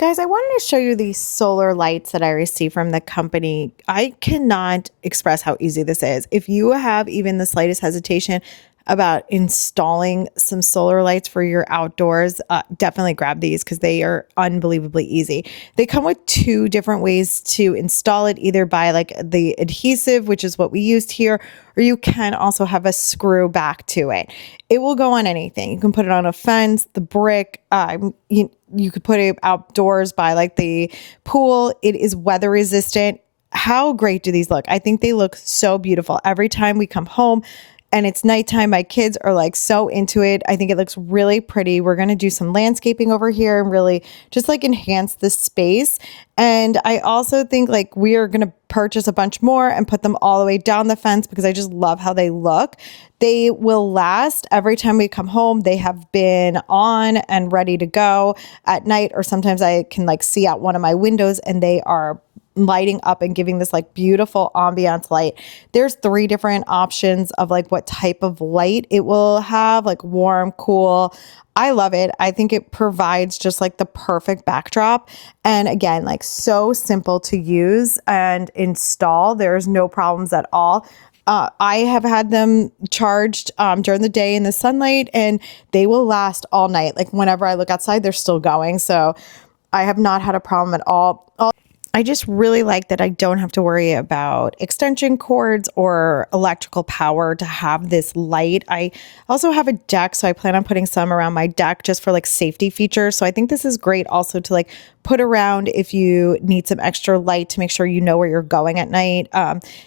Guys, I wanted to show you these solar lights that I received from the company. I cannot express how easy this is. If you have even the slightest hesitation about installing some solar lights for your outdoors, definitely grab these because they are unbelievably easy. They come with two different ways to install it, either by like the adhesive, which is what we used here, or you can also have a screw back to it. It will go on anything. You can put it on a fence, the brick, you could put it outdoors by like the pool. It is weather resistant. How great do these look? I think they look so beautiful. Every time we come home and it's nighttime, my kids are like so into it. I think it looks really pretty. We're going to do some landscaping over here and really just like enhance the space. And I also think like we are going to purchase a bunch more and put them all the way down the fence because I just love how they look. They will last every time we come home. They have been on and ready to go at night, or sometimes I can like see out one of my windows and they are lighting up and giving this like beautiful ambiance light. There's three different options of like what type of light it will have, like warm, cool. I love it. I think it provides just like the perfect backdrop. And again, like so simple to use and install. There's no problems at all. I have had them charged during the day in the sunlight and they will last all night. Like whenever I look outside, they're still going. So I have not had a problem at all. I just really like that I don't have to worry about extension cords or electrical power to have this light. I also have a deck, so I plan on putting some around my deck just for like safety features. So I think this is great also to like put around if you need some extra light to make sure you know where you're going at night.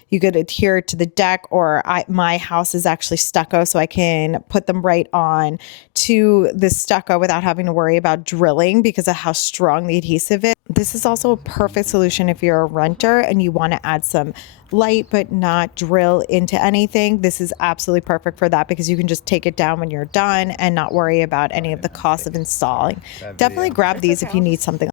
You could adhere to the deck, or my house is actually stucco, so I can put them right on to the stucco without having to worry about drilling because of how strong the adhesive is. This is also a perfect solution if you're a renter and you want to add some light but not drill into anything. This is absolutely perfect for that because you can just take it down when you're done and not worry about any of the costs of installing. Definitely grab these if you need something